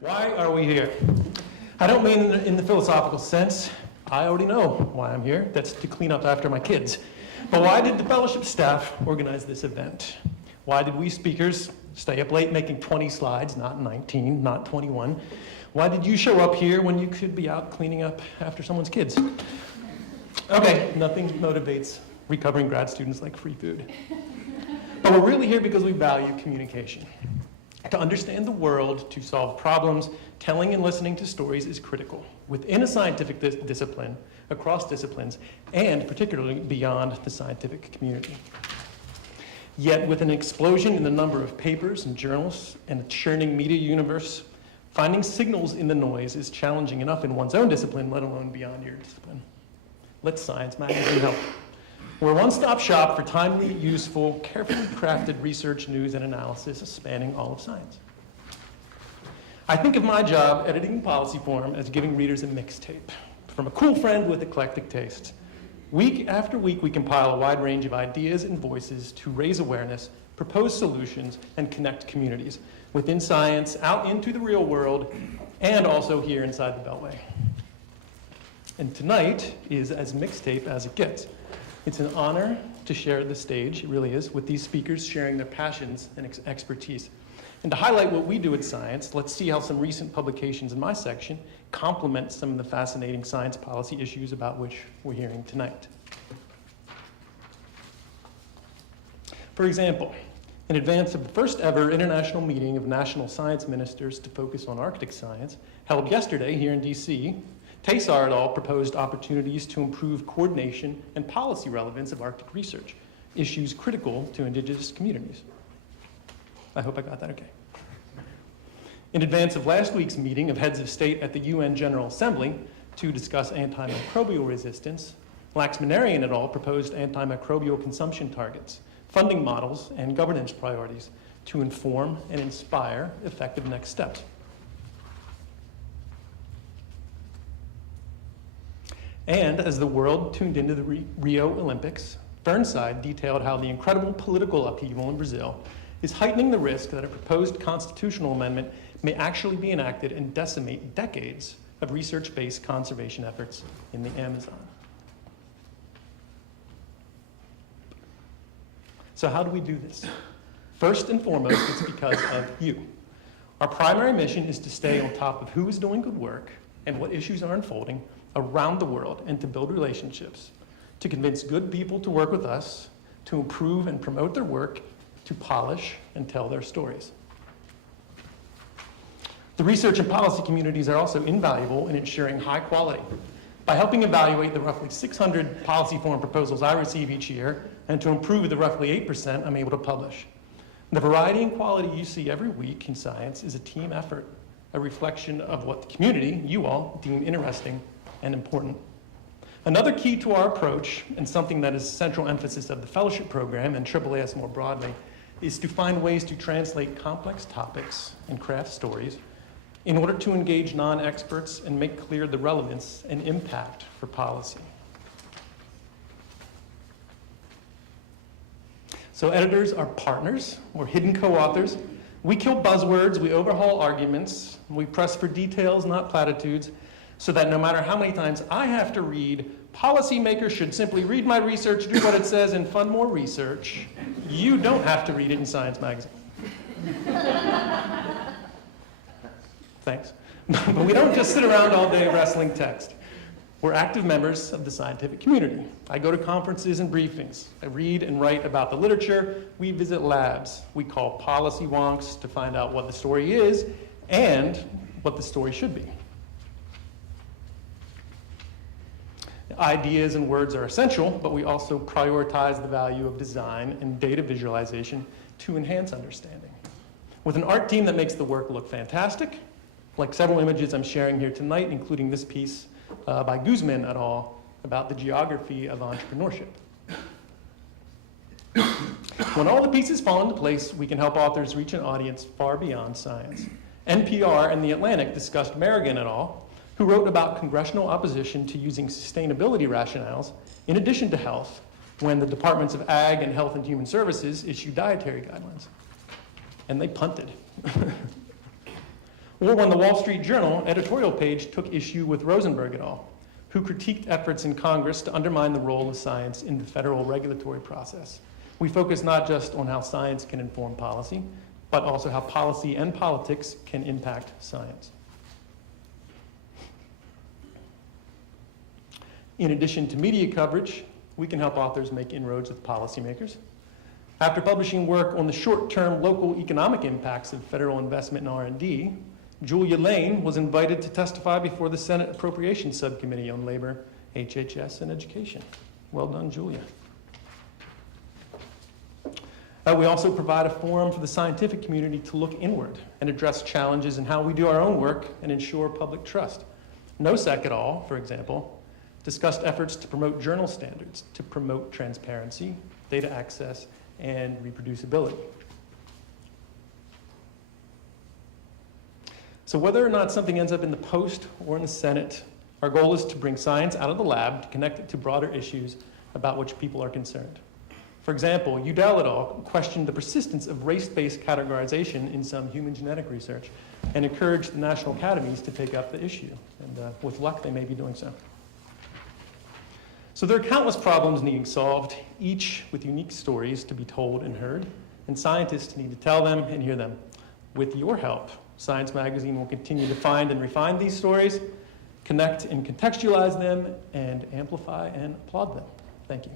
Why are we here? I don't mean in the philosophical sense. I already know why I'm here. That's to clean up after my kids. But why did the fellowship staff organize this event? Why did we speakers stay up late making 20 slides, not 19, not 21? Why did you show up here when you could be out cleaning up after someone's kids? Okay, nothing motivates recovering grad students like free food. But we're really here because we value communication. To understand the world, to solve problems, telling and listening to stories is critical within a scientific discipline, across disciplines, and particularly beyond the scientific community. Yet with an explosion in the number of papers and journals and a churning media universe, finding signals in the noise is challenging enough in one's own discipline, let alone beyond your discipline. Let Science Magazine help. We're a one-stop shop for timely, useful, carefully crafted research, news, and analysis spanning all of science. I think of my job editing policy form as giving readers a mixtape from a cool friend with eclectic tastes. Week after week, we compile a wide range of ideas and voices to raise awareness, propose solutions, and connect communities within science, out into the real world, and also here inside the Beltway. And tonight is as mixtape as it gets. It's an honor to share the stage, it really is, with these speakers sharing their passions and expertise. And to highlight what we do at Science, let's see how some recent publications in my section complement some of the fascinating science policy issues about which we're hearing tonight. For example, in advance of the first ever international meeting of national science ministers to focus on Arctic science, held yesterday here in DC, TASAR et al. Proposed opportunities to improve coordination and policy relevance of Arctic research, issues critical to indigenous communities. I hope I got that okay. In advance of last week's meeting of heads of state at the UN General Assembly to discuss antimicrobial resistance, Laxminarayan et al. Proposed antimicrobial consumption targets, funding models, and governance priorities to inform and inspire effective next steps. And as the world tuned into the Rio Olympics, Burnside detailed how the incredible political upheaval in Brazil is heightening the risk that a proposed constitutional amendment may actually be enacted and decimate decades of research-based conservation efforts in the Amazon. So how do we do this? First and foremost, it's because of you. Our primary mission is to stay on top of who is doing good work and what issues are unfolding around the world, and to build relationships, to convince good people to work with us, to improve and promote their work, to polish and tell their stories. The research and policy communities are also invaluable in ensuring high quality by helping evaluate the roughly 600 policy form proposals I receive each year and to improve the roughly 8% I'm able to publish. The variety and quality you see every week in science is a team effort, a reflection of what the community, you all, deem interesting and important. Another key to our approach, and something that is a central emphasis of the fellowship program and AAAS more broadly, is to find ways to translate complex topics and craft stories in order to engage non-experts and make clear the relevance and impact for policy. So editors are partners, we're hidden co-authors. We kill buzzwords, we overhaul arguments, we press for details, not platitudes, so that no matter how many times I have to read, policymakers should simply read my research, do what it says, and fund more research, you don't have to read it in Science Magazine. Thanks. But we don't just sit around all day wrestling text. We're active members of the scientific community. I go to conferences and briefings. I read and write about the literature. We visit labs. We call policy wonks to find out what the story is and what the story should be. Ideas and words are essential, but we also prioritize the value of design and data visualization to enhance understanding. With an art team that makes the work look fantastic, like several images I'm sharing here tonight, including this piece by Guzman et al. About the geography of entrepreneurship. When all the pieces fall into place, we can help authors reach an audience far beyond science. NPR and The Atlantic discussed Merrigan et al., who wrote about congressional opposition to using sustainability rationales in addition to health when the Departments of Ag and Health and Human Services issued dietary guidelines. And they punted. Or when the Wall Street Journal editorial page took issue with Rosenberg et al., who critiqued efforts in Congress to undermine the role of science in the federal regulatory process. We focus not just on how science can inform policy, but also how policy and politics can impact science. In addition to media coverage, we can help authors make inroads with policymakers. After publishing work on the short-term local economic impacts of federal investment in R&D, Julia Lane was invited to testify before the Senate Appropriations Subcommittee on Labor, HHS, and Education. Well done, Julia. We also provide a forum for the scientific community to look inward and address challenges in how we do our own work and ensure public trust. NOSEC et al., for example, discussed efforts to promote journal standards, to promote transparency, data access, and reproducibility. So whether or not something ends up in the Post or in the Senate, our goal is to bring science out of the lab to connect it to broader issues about which people are concerned. For example, Udall et al. Questioned the persistence of race-based categorization in some human genetic research and encouraged the national academies to take up the issue. And with luck, they may be doing so. So there are countless problems needing solved, each with unique stories to be told and heard, and scientists need to tell them and hear them. With your help, Science Magazine will continue to find and refine these stories, connect and contextualize them, and amplify and applaud them. Thank you.